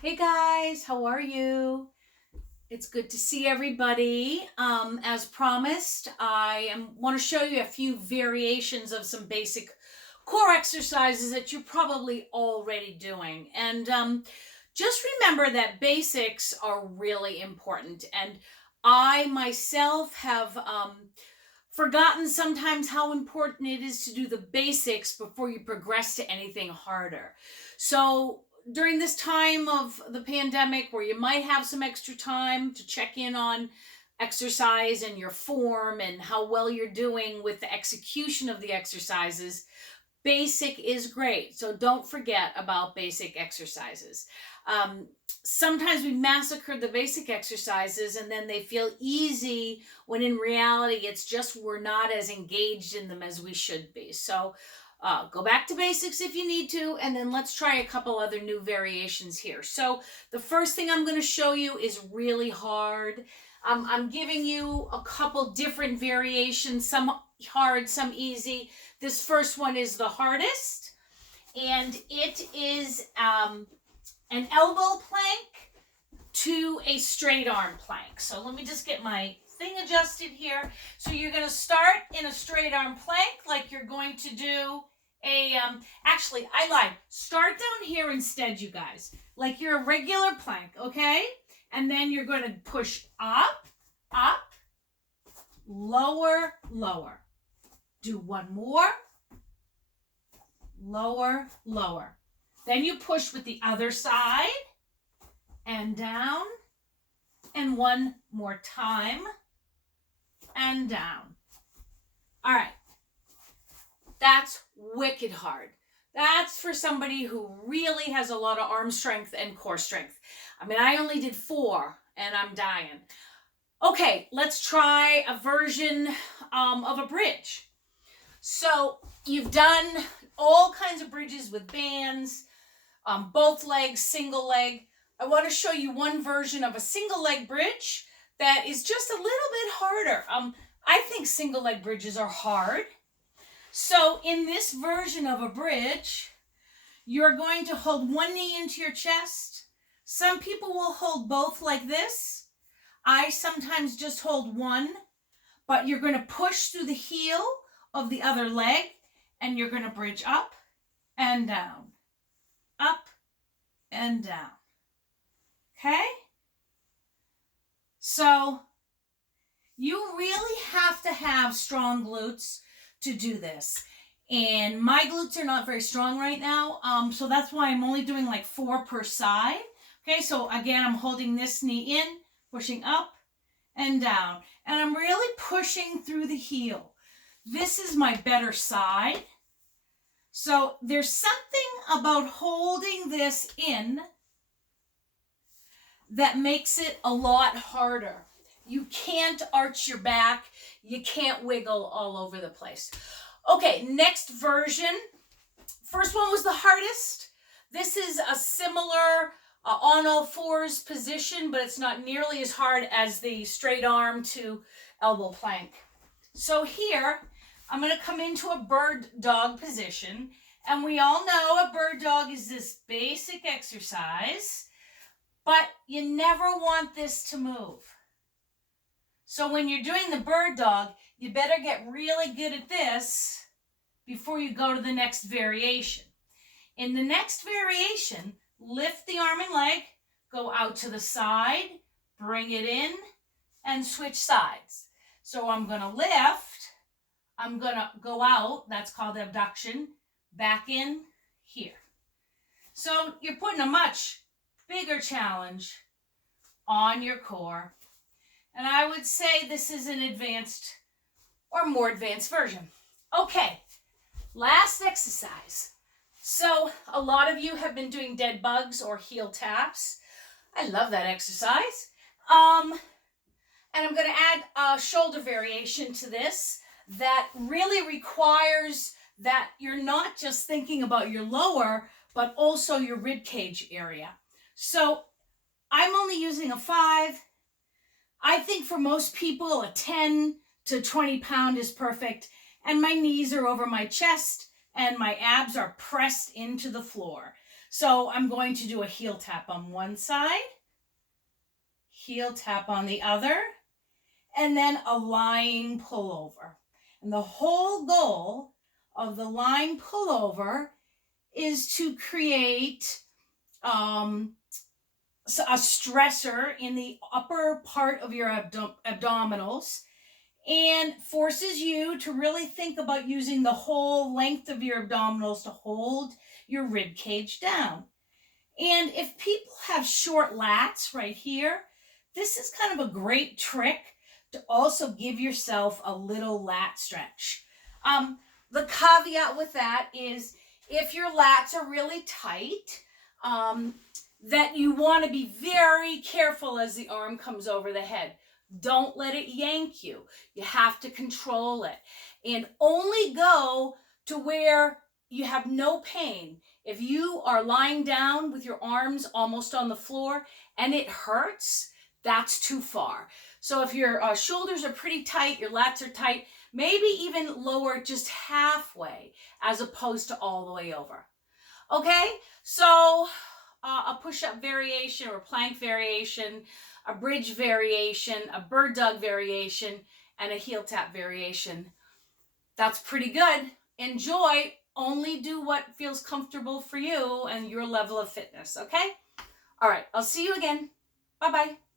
Hey guys, how are you? It's good to see everybody. As promised, want to show you a few variations of some basic core exercises that you're probably already doing. And just remember that basics are really important. And I myself have forgotten sometimes how important it is to do the basics before you progress to anything harder. So, during this time of the pandemic where you might have some extra time to check in on exercise and your form and how well you're doing with the execution of the exercises, basic is great. So don't forget about basic exercises. Um, Sometimes we massacre the basic exercises and then they feel easy when in reality it's just we're not as engaged in them as we should be. So go back to basics if you need to, and then let's try a couple other new variations here. So the first thing I'm going to show you is really hard. I'm giving you a couple different variations, some hard, some easy. This first one is the hardest, and it is an elbow plank to a straight arm plank. So let me just get my thing adjusted here. So you're going to start in a straight arm plank like you're going to do actually I lied. Start down here instead, you guys. Like you're a regular plank, okay? And then you're going to push up, up, lower, lower. Do one more. Lower, lower. Then you push with the other side and down, and one more time and down. All right. That's wicked hard. That's for somebody who really has a lot of arm strength and core strength. I mean, I only did 4 and I'm dying. Okay, let's try a version of a bridge. So you've done all kinds of bridges with bands, both legs, single leg. I want to show you one version of a single leg bridge that is just a little bit harder. I think single leg bridges are hard. So in this version of a bridge, you're going to hold one knee into your chest. Some people will hold both like this. I sometimes just hold one, but you're going to push through the heel of the other leg and you're going to bridge up and down, up and down. Okay? So you really have to have strong glutes to do this. And my glutes are not very strong right now, so that's why I'm only doing like 4 per side. Okay, so again, I'm holding this knee in, pushing up and down, and I'm really pushing through the heel. This is my better side. So there's something about holding this in that makes it a lot harder. You can't arch your back. You can't wiggle all over the place. Okay, next version. First one was the hardest. This is a similar on all fours position, but it's not nearly as hard as the straight arm to elbow plank. So here, I'm going to come into a bird dog position. And we all know a bird dog is this basic exercise, but you never want this to move. So when you're doing the bird dog, you better get really good at this before you go to the next variation. In the next variation, lift the arm and leg, go out to the side, bring it in, and switch sides. So I'm going to lift, I'm going to go out, that's called abduction, back in here. So you're putting a much bigger challenge on your core. And I would say this is an advanced or more advanced version. Okay, last exercise. So a lot of you have been doing dead bugs or heel taps. I love that exercise. And I'm going to add a shoulder variation to this that really requires that you're not just thinking about your lower, but also your rib cage area. So I'm only using a 5. I think for most people, a 10 to 20 pound is perfect. And my knees are over my chest and my abs are pressed into the floor. So I'm going to do a heel tap on one side, heel tap on the other, and then a lying pullover. And the whole goal of the lying pullover is to create a stressor in the upper part of your abdominals and forces you to really think about using the whole length of your abdominals to hold your rib cage down. And if people have short lats right here, this is kind of a great trick to also give yourself a little lat stretch. The caveat with that is if your lats are really tight, that you want to be very careful as the arm comes over the head. Don't let it yank you. You have to control it. And only go to where you have no pain. If you are lying down with your arms almost on the floor and it hurts, that's too far. So if your shoulders are pretty tight, your lats are tight, maybe even lower just halfway as opposed to all the way over. Okay, so a push-up variation or plank variation, a bridge variation, a bird dog variation, and a heel tap variation. That's pretty good. Enjoy. Only do what feels comfortable for you and your level of fitness, okay? All right, I'll see you again. Bye-bye.